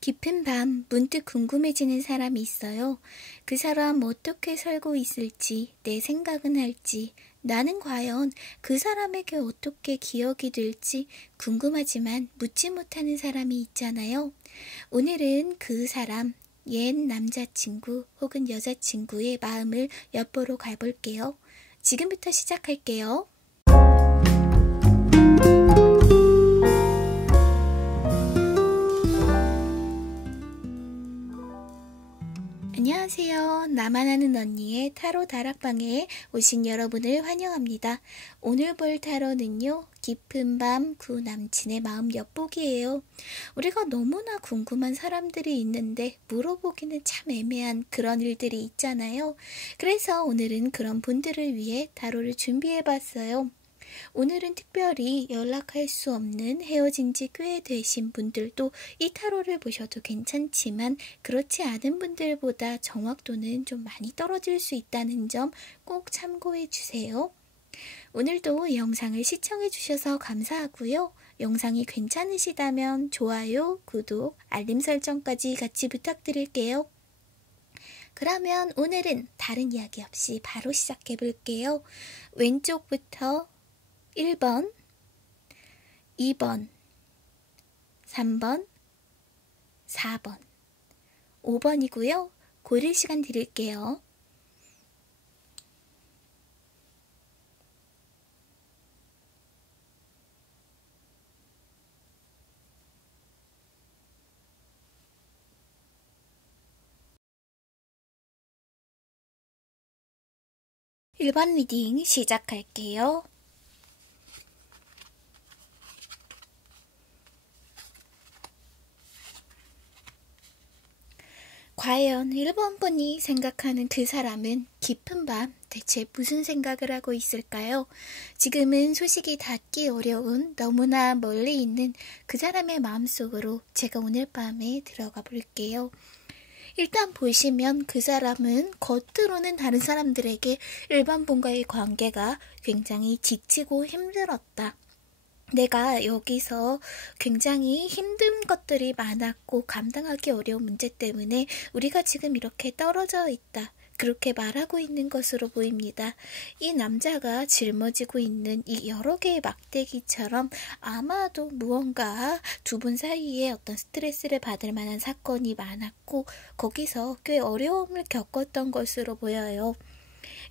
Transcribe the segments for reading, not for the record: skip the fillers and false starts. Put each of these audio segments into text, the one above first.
깊은 밤 문득 궁금해지는 사람이 있어요. 그 사람 어떻게 살고 있을지, 내 생각은 할지, 나는 과연 그 사람에게 어떻게 기억이 될지 궁금하지만 묻지 못하는 사람이 있잖아요. 오늘은 그 사람, 옛 남자친구 혹은 여자친구의 마음을 엿보러 가볼게요. 지금부터 시작할게요. 안녕하세요. 나만 아는 언니의 타로 다락방에 오신 여러분을 환영합니다. 오늘 볼 타로는요. 깊은 밤 구 남친의 마음 엿보기예요. 우리가 너무나 궁금한 사람들이 있는데 물어보기는 참 애매한 그런 일들이 있잖아요. 그래서 오늘은 그런 분들을 위해 타로를 준비해봤어요. 오늘은 특별히 연락할 수 없는 헤어진 지 꽤 되신 분들도 이 타로를 보셔도 괜찮지만 그렇지 않은 분들보다 정확도는 좀 많이 떨어질 수 있다는 점 꼭 참고해 주세요. 오늘도 영상을 시청해 주셔서 감사하고요. 영상이 괜찮으시다면 좋아요, 구독, 알림 설정까지 같이 부탁드릴게요. 그러면 오늘은 다른 이야기 없이 바로 시작해 볼게요. 왼쪽부터 1번, 2번, 3번, 4번, 5번이고요. 고를 시간 드릴게요. 일 번 리딩 시작할게요. 과연 1번 분이 생각하는 그 사람은 깊은 밤 대체 무슨 생각을 하고 있을까요? 지금은 소식이 닿기 어려운 너무나 멀리 있는 그 사람의 마음속으로 제가 오늘 밤에 들어가 볼게요. 일단 보시면 그 사람은 겉으로는 다른 사람들에게 일반 분과의 관계가 굉장히 지치고 힘들었다. 내가 여기서 굉장히 힘든 것들이 많았고 감당하기 어려운 문제 때문에 우리가 지금 이렇게 떨어져 있다. 그렇게 말하고 있는 것으로 보입니다. 이 남자가 짊어지고 있는 이 여러 개의 막대기처럼 아마도 무언가 두 분 사이에 어떤 스트레스를 받을 만한 사건이 많았고 거기서 꽤 어려움을 겪었던 것으로 보여요.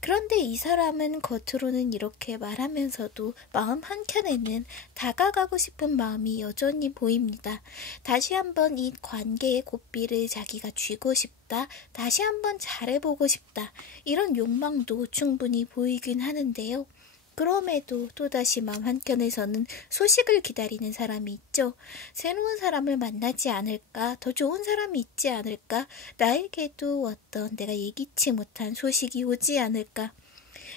그런데 이 사람은 겉으로는 이렇게 말하면서도 마음 한켠에는 다가가고 싶은 마음이 여전히 보입니다. 다시 한번 이 관계의 고삐를 자기가 쥐고 싶다. 다시 한번 잘해보고 싶다. 이런 욕망도 충분히 보이긴 하는데요. 그럼에도 또다시 마음 한켠에서는 소식을 기다리는 사람이 있죠. 새로운 사람을 만나지 않을까? 더 좋은 사람이 있지 않을까? 나에게도 어떤 내가 예기치 못한 소식이 오지 않을까?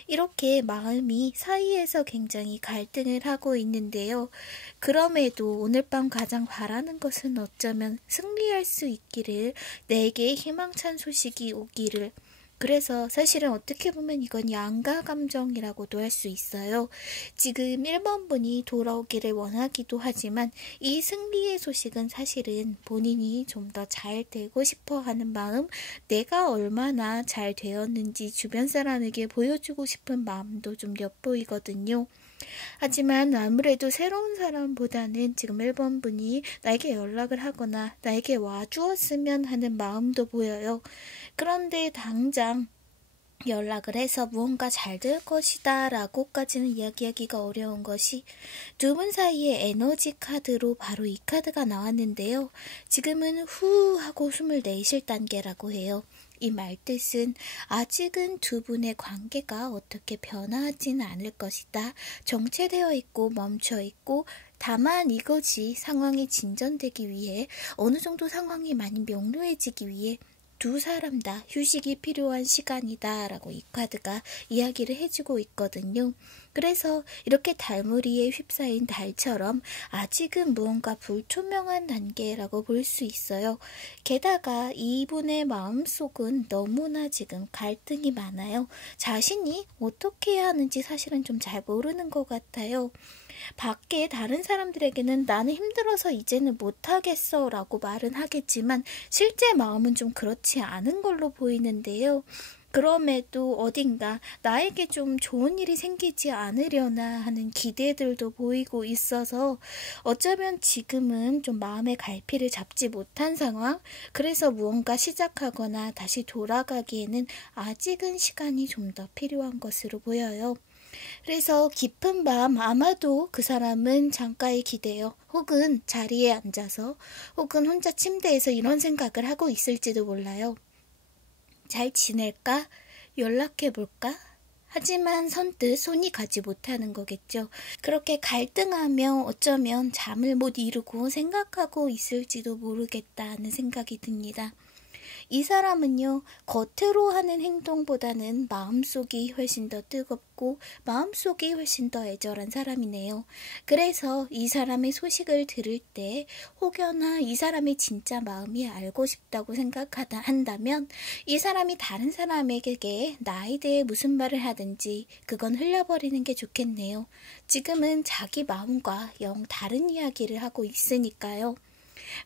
이렇게 마음이 사이에서 굉장히 갈등을 하고 있는데요. 그럼에도 오늘 밤 가장 바라는 것은 어쩌면 승리할 수 있기를, 내게 희망찬 소식이 오기를. 그래서 사실은 어떻게 보면 이건 양가 감정이라고도 할 수 있어요. 지금 1번 분이 돌아오기를 원하기도 하지만 이 승리의 소식은 사실은 본인이 좀 더 잘 되고 싶어 하는 마음, 내가 얼마나 잘 되었는지 주변 사람에게 보여주고 싶은 마음도 좀 엿보이거든요. 하지만 아무래도 새로운 사람보다는 지금 1번 분이 나에게 연락을 하거나 나에게 와주었으면 하는 마음도 보여요. 그런데 당장 연락을 해서 무언가 잘 될 것이다 라고까지는 이야기하기가 어려운 것이 두 분 사이의 에너지 카드로 바로 이 카드가 나왔는데요. 지금은 후 하고 숨을 내쉴 단계라고 해요. 이 말뜻은 아직은 두 분의 관계가 어떻게 변화하지는 않을 것이다. 정체되어 있고 멈춰 있고 다만 이것이 상황이 진전되기 위해 어느 정도 상황이 많이 명료해지기 위해 두 사람 다 휴식이 필요한 시간이다 라고 이 카드가 이야기를 해주고 있거든요. 그래서 이렇게 달무리에 휩싸인 달처럼 아직은 무언가 불투명한 단계라고 볼 수 있어요. 게다가 이분의 마음속은 너무나 지금 갈등이 많아요. 자신이 어떻게 해야 하는지 사실은 좀 잘 모르는 것 같아요. 밖에 다른 사람들에게는 나는 힘들어서 이제는 못하겠어 라고 말은 하겠지만 실제 마음은 좀 그렇지 않은 걸로 보이는데요. 그럼에도 어딘가 나에게 좀 좋은 일이 생기지 않으려나 하는 기대들도 보이고 있어서 어쩌면 지금은 좀 마음의 갈피를 잡지 못한 상황, 그래서 무언가 시작하거나 다시 돌아가기에는 아직은 시간이 좀 더 필요한 것으로 보여요. 그래서 깊은 밤 아마도 그 사람은 창가에 기대어 혹은 자리에 앉아서 혹은 혼자 침대에서 이런 생각을 하고 있을지도 몰라요. 잘 지낼까? 연락해볼까? 하지만 선뜻 손이 가지 못하는 거겠죠. 그렇게 갈등하며 어쩌면 잠을 못 이루고 생각하고 있을지도 모르겠다는 생각이 듭니다. 이 사람은요, 겉으로 하는 행동보다는 마음속이 훨씬 더 뜨겁고 마음속이 훨씬 더 애절한 사람이네요. 그래서 이 사람의 소식을 들을 때 혹여나 이 사람의 진짜 마음이 알고 싶다고 한다면 이 사람이 다른 사람에게 나에 대해 무슨 말을 하든지 그건 흘려버리는 게 좋겠네요. 지금은 자기 마음과 영 다른 이야기를 하고 있으니까요.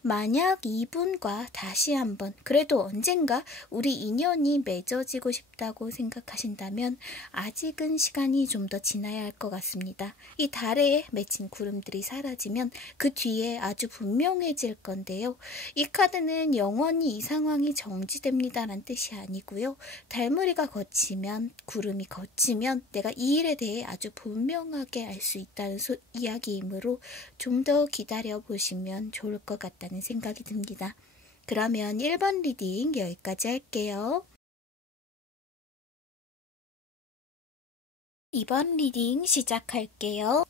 만약 이분과 다시 한번 그래도 언젠가 우리 인연이 맺어지고 싶다고 생각하신다면 아직은 시간이 좀 더 지나야 할 것 같습니다. 이 달에 맺힌 구름들이 사라지면 그 뒤에 아주 분명해질 건데요. 이 카드는 영원히 이 상황이 정지됩니다라는 뜻이 아니고요. 달무리가 걷히면, 구름이 걷히면 내가 이 일에 대해 아주 분명하게 알 수 있다는 이야기이므로 좀 더 기다려 보시면 좋을 것 같다는 생각이 듭니다. 그러면 1번 리딩 여기까지 할게요. 2번 리딩 시작할게요.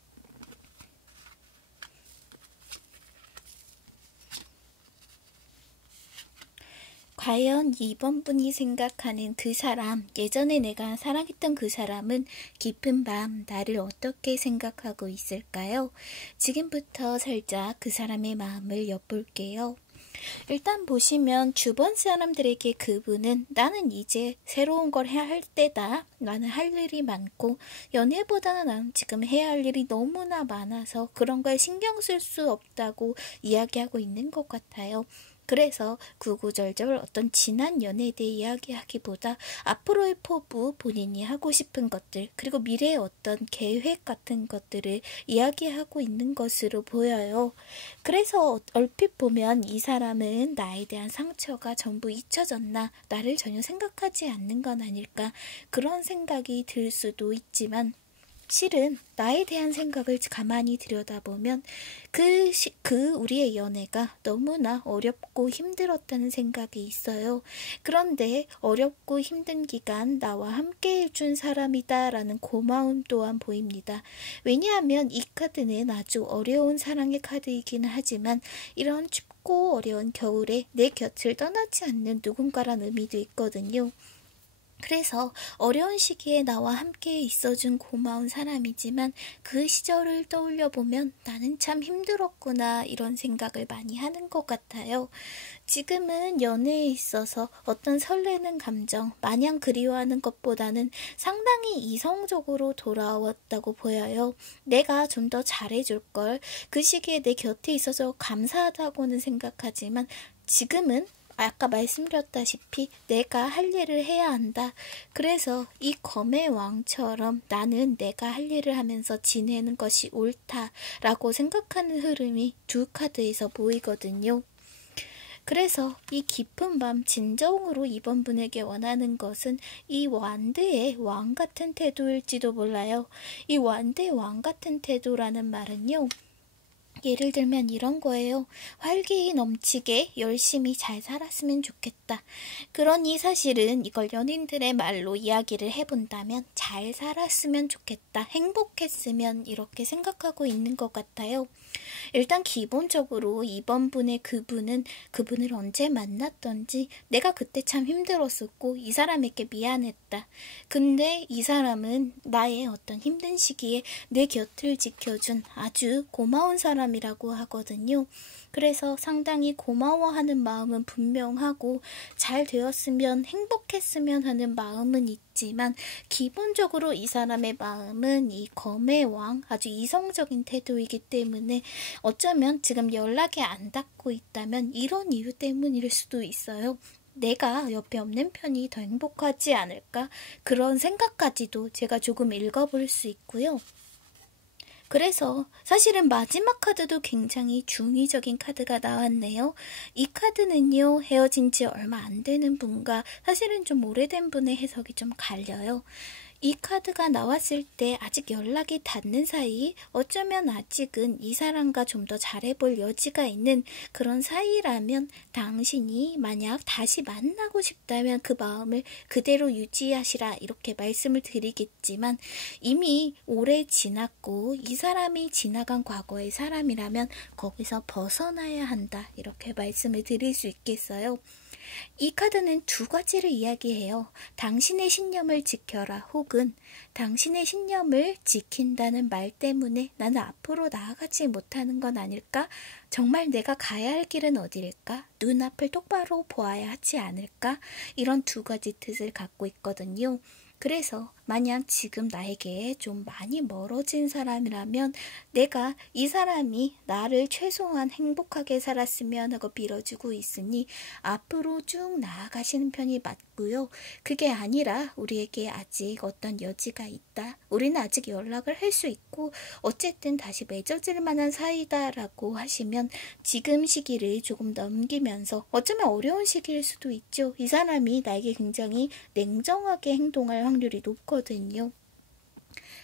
과연 2번 분이 생각하는 그 사람, 예전에 내가 사랑했던 그 사람은 깊은 밤 나를 어떻게 생각하고 있을까요? 지금부터 살짝 그 사람의 마음을 엿볼게요. 일단 보시면 주변 사람들에게 그분은 나는 이제 새로운 걸 해야 할 때다. 나는 할 일이 많고 연애보다는 나는 지금 해야 할 일이 너무나 많아서 그런 걸 신경 쓸 수 없다고 이야기하고 있는 것 같아요. 그래서 구구절절 어떤 지난 연애에 대해 이야기하기보다 앞으로의 포부, 본인이 하고 싶은 것들, 그리고 미래의 어떤 계획 같은 것들을 이야기하고 있는 것으로 보여요. 그래서 얼핏 보면 이 사람은 나에 대한 상처가 전부 잊혀졌나, 나를 전혀 생각하지 않는 건 아닐까, 그런 생각이 들 수도 있지만 실은 나에 대한 생각을 가만히 들여다보면 우리의 연애가 너무나 어렵고 힘들었다는 생각이 있어요. 그런데 어렵고 힘든 기간 나와 함께 해준 사람이다라는 고마움 또한 보입니다. 왜냐하면 이 카드는 아주 어려운 사랑의 카드이기는 하지만 이런 춥고 어려운 겨울에 내 곁을 떠나지 않는 누군가라는 의미도 있거든요. 그래서 어려운 시기에 나와 함께 있어준 고마운 사람이지만 그 시절을 떠올려보면 나는 참 힘들었구나 이런 생각을 많이 하는 것 같아요. 지금은 연애에 있어서 어떤 설레는 감정, 마냥 그리워하는 것보다는 상당히 이성적으로 돌아왔다고 보여요. 내가 좀 더 잘해줄걸, 그 시기에 내 곁에 있어서 감사하다고는 생각하지만 지금은 아까 말씀드렸다시피 내가 할 일을 해야 한다. 그래서 이 검의 왕처럼 나는 내가 할 일을 하면서 지내는 것이 옳다라고 생각하는 흐름이 두 카드에서 보이거든요. 그래서 이 깊은 밤 진정으로 이번 분에게 원하는 것은 이 완드의 왕 같은 태도일지도 몰라요. 이 완드의 왕 같은 태도라는 말은요, 예를 들면 이런 거예요. 활기 넘치게 열심히 잘 살았으면 좋겠다. 그러니 사실은 이걸 연인들의 말로 이야기를 해본다면 잘 살았으면 좋겠다. 행복했으면 이렇게 생각하고 있는 것 같아요. 일단 기본적으로 2번 분의 그분을 언제 만났던지 내가 그때 참 힘들었었고 이 사람에게 미안했다. 근데 이 사람은 나의 어떤 힘든 시기에 내 곁을 지켜준 아주 고마운 사람이라고 하거든요. 그래서 상당히 고마워하는 마음은 분명하고 잘 되었으면 행복했으면 하는 마음은 있지만 기본적으로 이 사람의 마음은 이 검의 왕 아주 이성적인 태도이기 때문에 어쩌면 지금 연락이 안 닿고 있다면 이런 이유 때문일 수도 있어요. 내가 옆에 없는 편이 더 행복하지 않을까? 그런 생각까지도 제가 조금 읽어볼 수 있고요. 그래서 사실은 마지막 카드도 굉장히 중의적인 카드가 나왔네요. 이 카드는요, 헤어진 지 얼마 안 되는 분과 사실은 좀 오래된 분의 해석이 좀 갈려요. 이 카드가 나왔을 때 아직 연락이 닿는 사이, 어쩌면 아직은 이 사람과 좀 더 잘해볼 여지가 있는 그런 사이라면 당신이 만약 다시 만나고 싶다면 그 마음을 그대로 유지하시라 이렇게 말씀을 드리겠지만 이미 오래 지났고 이 사람이 지나간 과거의 사람이라면 거기서 벗어나야 한다 이렇게 말씀을 드릴 수 있겠어요. 이 카드는 두 가지를 이야기해요. 당신의 신념을 지켜라 혹은 당신의 신념을 지킨다는 말 때문에 나는 앞으로 나아가지 못하는 건 아닐까? 정말 내가 가야 할 길은 어디일까? 눈앞을 똑바로 보아야 하지 않을까? 이런 두 가지 뜻을 갖고 있거든요. 그래서 만약 지금 나에게 좀 많이 멀어진 사람이라면 내가 이 사람이 나를 최소한 행복하게 살았으면 하고 빌어주고 있으니 앞으로 쭉 나아가시는 편이 맞고요. 그게 아니라 우리에게 아직 어떤 여지가 있다. 우리는 아직 연락을 할 수 있고 어쨌든 다시 맺어질 만한 사이다라고 하시면 지금 시기를 조금 넘기면서 어쩌면 어려운 시기일 수도 있죠. 이 사람이 나에게 굉장히 냉정하게 행동할 확률이 높거든요.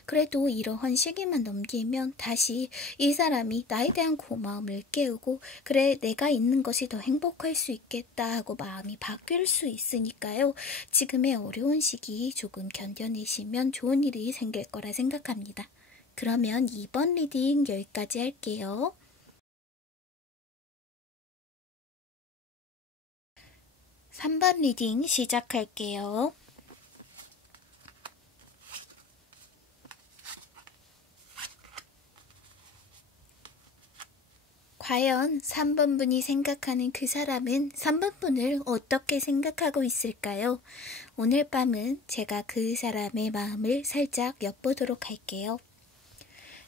그래도 이러한 시기만 넘기면 다시 이 사람이 나에 대한 고마움을 깨우고 그래 내가 있는 것이 더 행복할 수 있겠다 하고 마음이 바뀔 수 있으니까요. 지금의 어려운 시기 조금 견뎌내시면 좋은 일이 생길 거라 생각합니다. 그러면 2번 리딩 여기까지 할게요. 3번 리딩 시작할게요. 과연 3번 분이 생각하는 그 사람은 3번 분을 어떻게 생각하고 있을까요? 오늘 밤은 제가 그 사람의 마음을 살짝 엿보도록 할게요.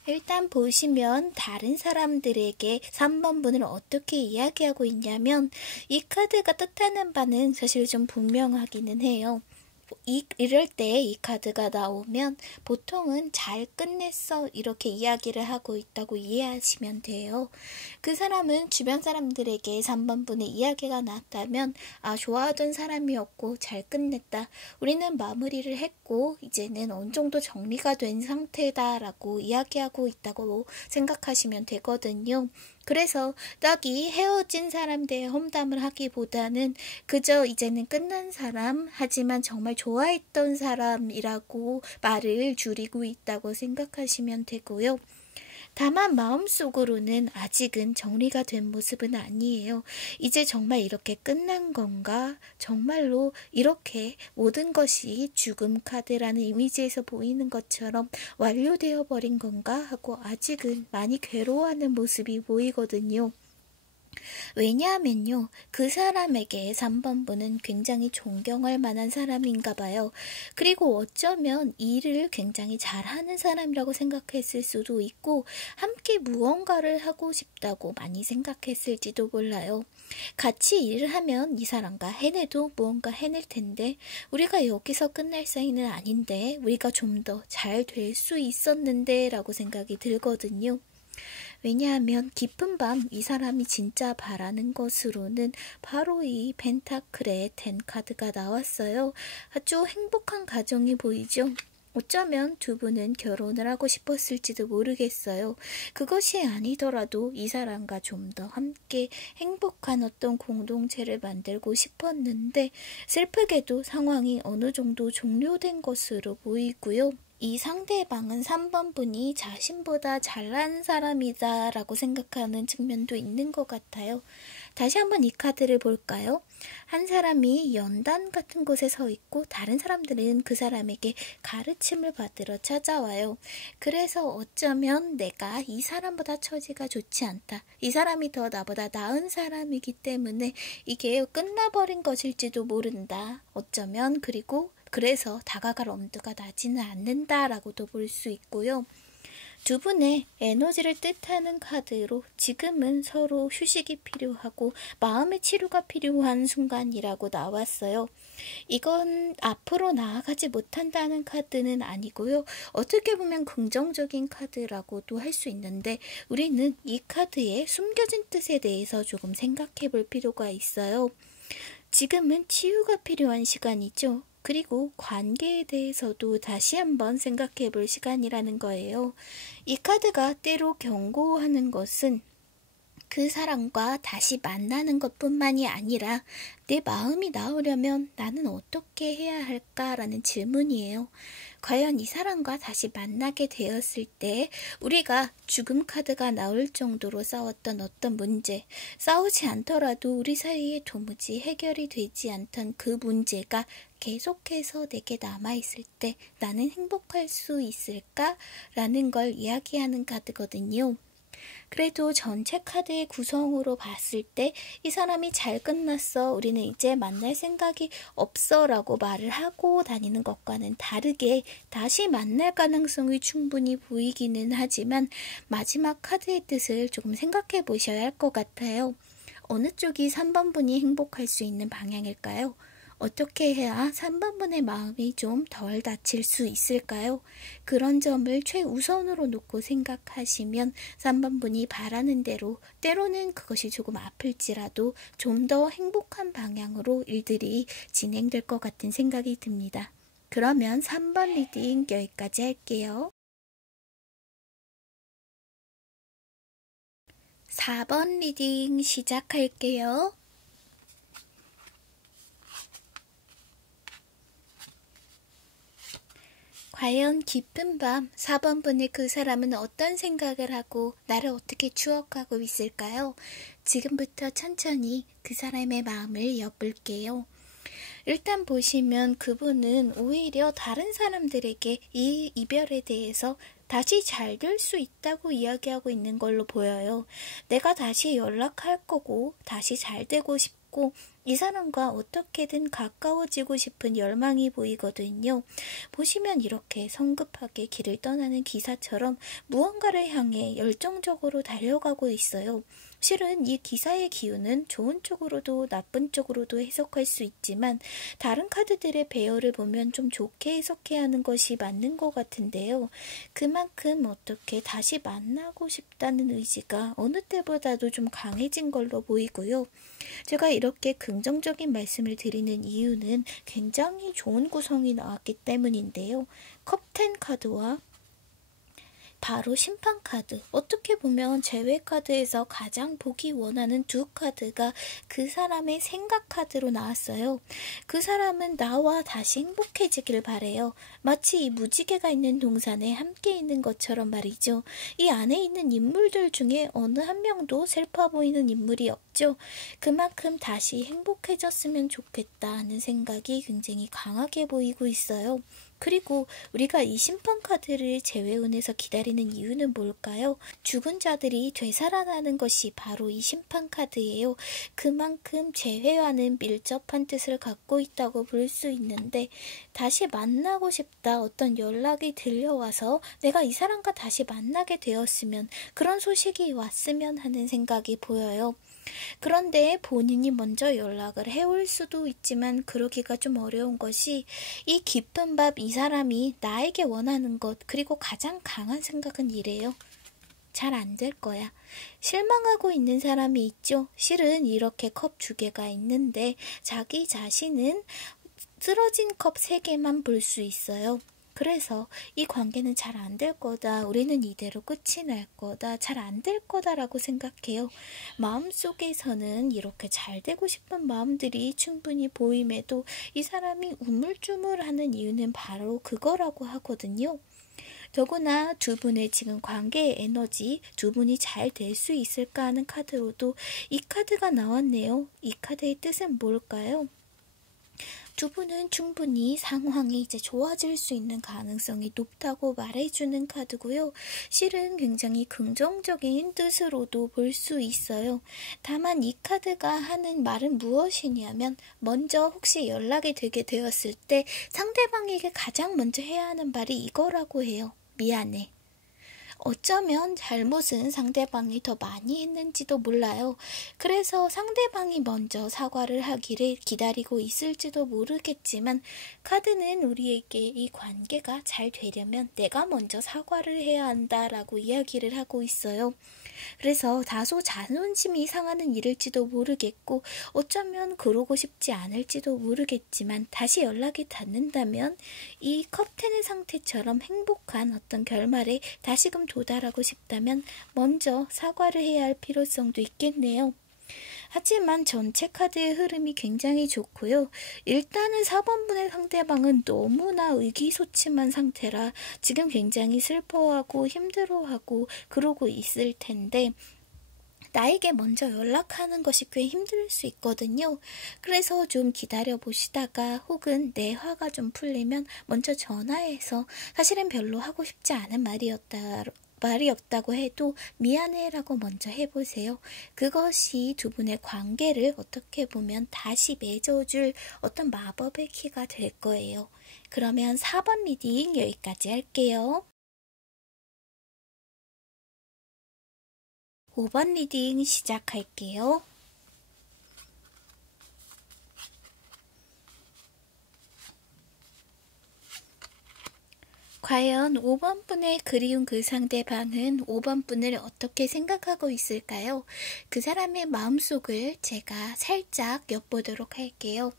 일단 보시면 다른 사람들에게 3번 분을 어떻게 이야기하고 있냐면 이 카드가 뜻하는 바는 사실 좀 분명하기는 해요. 이럴 때 이 카드가 나오면 보통은 잘 끝냈어 이렇게 이야기를 하고 있다고 이해하시면 돼요. 그 사람은 주변 사람들에게 3번 분의 이야기가 났다면 좋아하던 사람이었고 잘 끝냈다. 우리는 마무리를 했고 이제는 어느 정도 정리가 된 상태다라고 이야기하고 있다고 생각하시면 되거든요. 그래서 딱히 헤어진 사람 대해 험담을 하기보다는 그저 이제는 끝난 사람, 하지만 정말 좋아했던 사람이라고 말을 줄이고 있다고 생각하시면 되고요. 다만 마음속으로는 아직은 정리가 된 모습은 아니에요. 이제 정말 이렇게 끝난 건가? 정말로 이렇게 모든 것이 죽음 카드라는 이미지에서 보이는 것처럼 완료되어 버린 건가? 하고 아직은 많이 괴로워하는 모습이 보이거든요. 왜냐하면요, 그 사람에게 3번 분은 굉장히 존경할 만한 사람인가 봐요. 그리고 어쩌면 일을 굉장히 잘하는 사람이라고 생각했을 수도 있고 함께 무언가를 하고 싶다고 많이 생각했을지도 몰라요. 같이 일을 하면 이 사람과 해내도 무언가 해낼 텐데 우리가 여기서 끝날 사이는 아닌데 우리가 좀 더 잘 될 수 있었는데 라고 생각이 들거든요. 왜냐하면 깊은 밤 이 사람이 진짜 바라는 것으로는 바로 이 펜타클의 10 카드가 나왔어요. 아주 행복한 가정이 보이죠? 어쩌면 두 분은 결혼을 하고 싶었을지도 모르겠어요. 그것이 아니더라도 이 사람과 좀 더 함께 행복한 어떤 공동체를 만들고 싶었는데 슬프게도 상황이 어느 정도 종료된 것으로 보이고요. 이 상대방은 3번 분이 자신보다 잘난 사람이다 라고 생각하는 측면도 있는 것 같아요. 다시 한번 이 카드를 볼까요? 한 사람이 연단 같은 곳에 서 있고 다른 사람들은 그 사람에게 가르침을 받으러 찾아와요. 그래서 어쩌면 내가 이 사람보다 처지가 좋지 않다. 이 사람이 더 나보다 나은 사람이기 때문에 이게 끝나버린 것일지도 모른다. 어쩌면 그래서 다가갈 엄두가 나지는 않는다라고도 볼 수 있고요. 두 분의 에너지를 뜻하는 카드로 지금은 서로 휴식이 필요하고 마음의 치료가 필요한 순간이라고 나왔어요. 이건 앞으로 나아가지 못한다는 카드는 아니고요. 어떻게 보면 긍정적인 카드라고도 할 수 있는데 우리는 이 카드의 숨겨진 뜻에 대해서 조금 생각해 볼 필요가 있어요. 지금은 치유가 필요한 시간이죠. 그리고 관계에 대해서도 다시 한번 생각해 볼 시간이라는 거예요. 이 카드가 때로 경고하는 것은 그 사람과 다시 만나는 것뿐만이 아니라 내 마음이 나으려면 나는 어떻게 해야 할까라는 질문이에요. 과연 이 사람과 다시 만나게 되었을 때 우리가 죽음 카드가 나올 정도로 싸웠던 어떤 문제, 싸우지 않더라도 우리 사이에 도무지 해결이 되지 않던 그 문제가 계속해서 내게 남아있을 때 나는 행복할 수 있을까라는 걸 이야기하는 카드거든요. 그래도 전체 카드의 구성으로 봤을 때 이 사람이 잘 끝났어, 우리는 이제 만날 생각이 없어 라고 말을 하고 다니는 것과는 다르게 다시 만날 가능성이 충분히 보이기는 하지만 마지막 카드의 뜻을 조금 생각해 보셔야 할 것 같아요. 어느 쪽이 3번 분이 행복할 수 있는 방향일까요? 어떻게 해야 3번 분의 마음이 좀 덜 다칠 수 있을까요? 그런 점을 최우선으로 놓고 생각하시면 3번 분이 바라는 대로 때로는 그것이 조금 아플지라도 좀 더 행복한 방향으로 일들이 진행될 것 같은 생각이 듭니다. 그러면 3번 리딩 여기까지 할게요. 4번 리딩 시작할게요. 과연 깊은 밤 4번 분의 그 사람은 어떤 생각을 하고 나를 어떻게 추억하고 있을까요? 지금부터 천천히 그 사람의 마음을 엿볼게요. 일단 보시면 그분은 오히려 다른 사람들에게 이 이별에 대해서 다시 잘 될 수 있다고 이야기하고 있는 걸로 보여요. 내가 다시 연락할 거고 다시 잘 되고 싶고 이 사람과 어떻게든 가까워지고 싶은 열망이 보이거든요. 보시면 이렇게 성급하게 길을 떠나는 기사처럼 무언가를 향해 열정적으로 달려가고 있어요. 실은 이 기사의 기운은 좋은 쪽으로도 나쁜 쪽으로도 해석할 수 있지만 다른 카드들의 배열을 보면 좀 좋게 해석해야 하는 것이 맞는 것 같은데요. 그만큼 어떻게 다시 만나고 싶다는 의지가 어느 때보다도 좀 강해진 걸로 보이고요. 제가 이렇게 긍정적인 말씀을 드리는 이유는 굉장히 좋은 구성이 나왔기 때문인데요. 컵10 카드와 바로 심판 카드, 어떻게 보면 제외 카드에서 가장 보기 원하는 두 카드가 그 사람의 생각 카드로 나왔어요. 그 사람은 나와 다시 행복해지길 바래요. 마치 이 무지개가 있는 동산에 함께 있는 것처럼 말이죠. 이 안에 있는 인물들 중에 어느 한 명도 슬퍼 보이는 인물이 없죠. 그만큼 다시 행복해졌으면 좋겠다 하는 생각이 굉장히 강하게 보이고 있어요. 그리고 우리가 이 심판 카드를 제외운에서 기다리는 이유는 뭘까요? 죽은 자들이 되살아나는 것이 바로 이 심판 카드예요. 그만큼 재회와는 밀접한 뜻을 갖고 있다고 볼 수 있는데 다시 만나고 싶다, 어떤 연락이 들려와서 내가 이 사람과 다시 만나게 되었으면, 그런 소식이 왔으면 하는 생각이 보여요. 그런데 본인이 먼저 연락을 해올 수도 있지만 그러기가 좀 어려운 것이, 이 깊은 밤 이 사람이 나에게 원하는 것, 그리고 가장 강한 생각은 이래요. 잘 안 될 거야. 실망하고 있는 사람이 있죠. 실은 이렇게 컵 2개가 있는데 자기 자신은 쓰러진 컵 3개만 볼 수 있어요. 그래서 이 관계는 잘 안 될 거다, 우리는 이대로 끝이 날 거다, 잘 안 될 거다라고 생각해요. 마음속에서는 이렇게 잘 되고 싶은 마음들이 충분히 보임에도 이 사람이 우물쭈물하는 이유는 바로 그거라고 하거든요. 더구나 두 분의 지금 관계의 에너지, 두 분이 잘 될 수 있을까 하는 카드로도 이 카드가 나왔네요. 이 카드의 뜻은 뭘까요? 두 분은 충분히 상황이 이제 좋아질 수 있는 가능성이 높다고 말해주는 카드고요. 실은 굉장히 긍정적인 뜻으로도 볼 수 있어요. 다만 이 카드가 하는 말은 무엇이냐면, 먼저 혹시 연락이 되게 되었을 때 상대방에게 가장 먼저 해야 하는 말이 이거라고 해요. 미안해. 어쩌면 잘못은 상대방이 더 많이 했는지도 몰라요. 그래서 상대방이 먼저 사과를 하기를 기다리고 있을지도 모르겠지만, 카드는 우리에게 이 관계가 잘 되려면 내가 먼저 사과를 해야 한다라고 이야기를 하고 있어요. 그래서 다소 자존심이 상하는 일일지도 모르겠고, 어쩌면 그러고 싶지 않을지도 모르겠지만, 다시 연락이 닿는다면 이 컵텐의 상태처럼 행복한 어떤 결말에 다시금 도달하고 싶다면 먼저 사과를 해야 할 필요성도 있겠네요. 하지만 전체 카드의 흐름이 굉장히 좋고요. 일단은 4번분의 상대방은 너무나 의기소침한 상태라 지금 굉장히 슬퍼하고 힘들어하고 그러고 있을 텐데, 나에게 먼저 연락하는 것이 꽤 힘들 수 있거든요. 그래서 좀 기다려 보시다가 혹은 내 화가 좀 풀리면 먼저 전화해서, 사실은 별로 하고 싶지 않은 말이 없다고 해도 미안해라고 먼저 해보세요. 그것이 두 분의 관계를 어떻게 보면 다시 맺어줄 어떤 마법의 키가 될 거예요. 그러면 4번 리딩 여기까지 할게요. 5번 리딩 시작할게요. 과연 5번 분의 그리운 그 상대방은 5번 분을 어떻게 생각하고 있을까요? 그 사람의 마음속을 제가 살짝 엿보도록 할게요.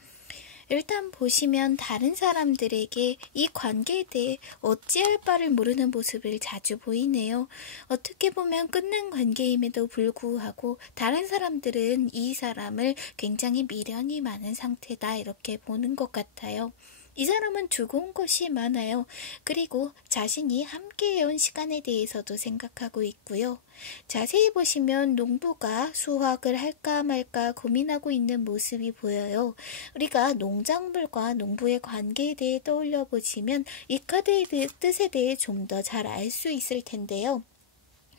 일단 보시면 다른 사람들에게 이 관계에 대해 어찌할 바를 모르는 모습을 자주 보이네요. 어떻게 보면 끝난 관계임에도 불구하고 다른 사람들은 이 사람을 굉장히 미련이 많은 상태다 이렇게 보는 것 같아요. 이 사람은 두고 온 것이 많아요. 그리고 자신이 함께 해온 시간에 대해서도 생각하고 있고요. 자세히 보시면 농부가 수확을 할까 말까 고민하고 있는 모습이 보여요. 우리가 농작물과 농부의 관계에 대해 떠올려 보시면 이 카드의 뜻에 대해 좀 더 잘 알 수 있을 텐데요.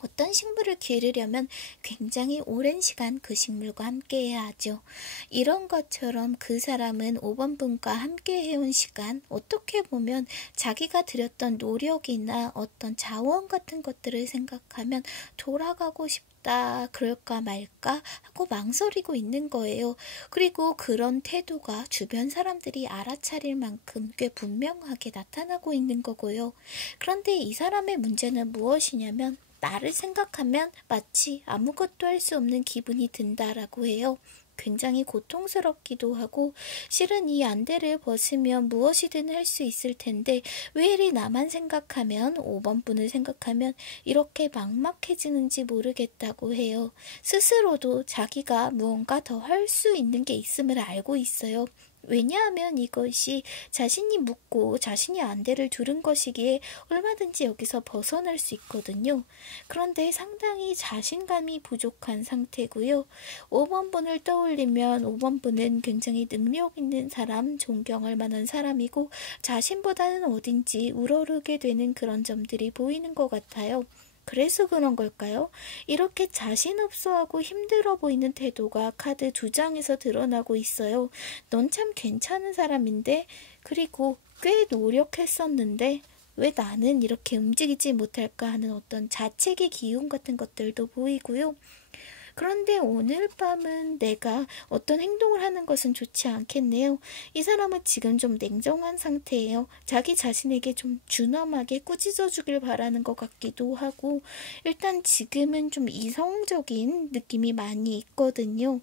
어떤 식물을 기르려면 굉장히 오랜 시간 그 식물과 함께 해야 하죠. 이런 것처럼 그 사람은 5번 분과 함께 해온 시간, 어떻게 보면 자기가 들였던 노력이나 어떤 자원 같은 것들을 생각하면 돌아가고 싶다, 그럴까 말까 하고 망설이고 있는 거예요. 그리고 그런 태도가 주변 사람들이 알아차릴 만큼 꽤 분명하게 나타나고 있는 거고요. 그런데 이 사람의 문제는 무엇이냐면, 나를 생각하면 마치 아무것도 할 수 없는 기분이 든다라고 해요. 굉장히 고통스럽기도 하고, 실은 이 안대를 벗으면 무엇이든 할 수 있을 텐데 왜 이리 나만 생각하면, 5번 분을 생각하면 이렇게 막막해지는지 모르겠다고 해요. 스스로도 자기가 무언가 더 할 수 있는 게 있음을 알고 있어요. 왜냐하면 이것이 자신이 묻고 자신이 안대를 두른 것이기에 얼마든지 여기서 벗어날 수 있거든요. 그런데 상당히 자신감이 부족한 상태고요. 5번 분을 떠올리면 5번 분은 굉장히 능력 있는 사람, 존경할 만한 사람이고 자신보다는 어딘지 우러르게 되는 그런 점들이 보이는 것 같아요. 그래서 그런 걸까요? 이렇게 자신 없어하고 힘들어 보이는 태도가 카드 2장에서 드러나고 있어요. 넌 참 괜찮은 사람인데, 그리고 꽤 노력했었는데 왜 나는 이렇게 움직이지 못할까 하는 어떤 자책의 기운 같은 것들도 보이고요. 그런데 오늘 밤은 내가 어떤 행동을 하는 것은 좋지 않겠네요. 이 사람은 지금 좀 냉정한 상태예요. 자기 자신에게 좀 준엄하게 꾸짖어 주길 바라는 것 같기도 하고, 일단 지금은 좀 이성적인 느낌이 많이 있거든요.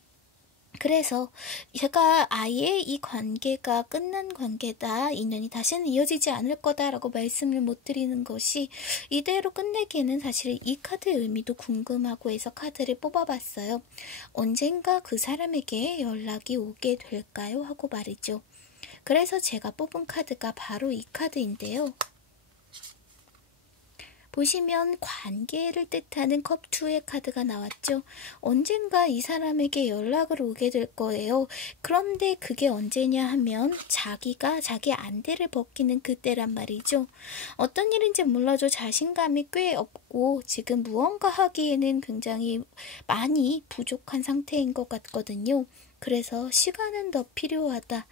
그래서 제가 아예 이 관계가 끝난 관계다, 인연이 다시는 이어지지 않을 거다라고 말씀을 못 드리는 것이, 이대로 끝내기에는 사실 이 카드의 의미도 궁금하고 해서 카드를 뽑아봤어요. 언젠가 그 사람에게 연락이 오게 될까요? 하고 말이죠. 그래서 제가 뽑은 카드가 바로 이 카드인데요. 보시면 관계를 뜻하는 컵 2의 카드가 나왔죠. 언젠가 이 사람에게 연락을 오게 될 거예요. 그런데 그게 언제냐 하면 자기가 자기 안대를 벗기는 그때란 말이죠. 어떤 일인지 몰라도 자신감이 꽤 없고 지금 무언가 하기에는 굉장히 많이 부족한 상태인 것 같거든요. 그래서 시간은 더 필요하다.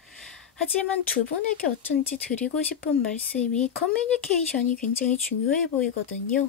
하지만 두 분에게 어쩐지 드리고 싶은 말씀이 커뮤니케이션이 굉장히 중요해 보이거든요.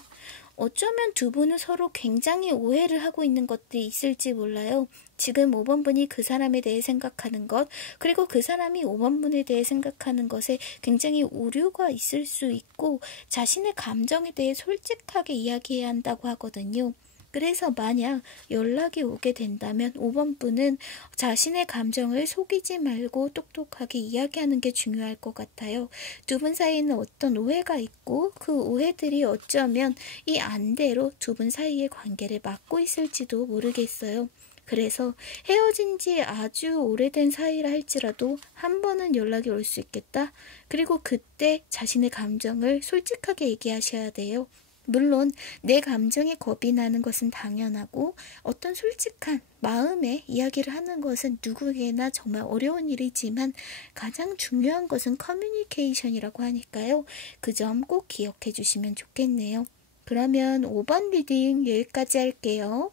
어쩌면 두 분은 서로 굉장히 오해를 하고 있는 것들이 있을지 몰라요. 지금 5번 분이 그 사람에 대해 생각하는 것, 그리고 그 사람이 5번 분에 대해 생각하는 것에 굉장히 오류가 있을 수 있고 자신의 감정에 대해 솔직하게 이야기해야 한다고 하거든요. 그래서 만약 연락이 오게 된다면 5번 분은 자신의 감정을 속이지 말고 똑똑하게 이야기하는 게 중요할 것 같아요. 두 분 사이에는 어떤 오해가 있고 그 오해들이 어쩌면 이 안대로 두 분 사이의 관계를 막고 있을지도 모르겠어요. 그래서 헤어진 지 아주 오래된 사이라 할지라도 한 번은 연락이 올 수 있겠다. 그리고 그때 자신의 감정을 솔직하게 얘기하셔야 돼요. 물론 내 감정에 겁이 나는 것은 당연하고 어떤 솔직한 마음의 이야기를 하는 것은 누구에게나 정말 어려운 일이지만 가장 중요한 것은 커뮤니케이션이라고 하니까요. 그 점 꼭 기억해 주시면 좋겠네요. 그러면 5번 리딩 여기까지 할게요.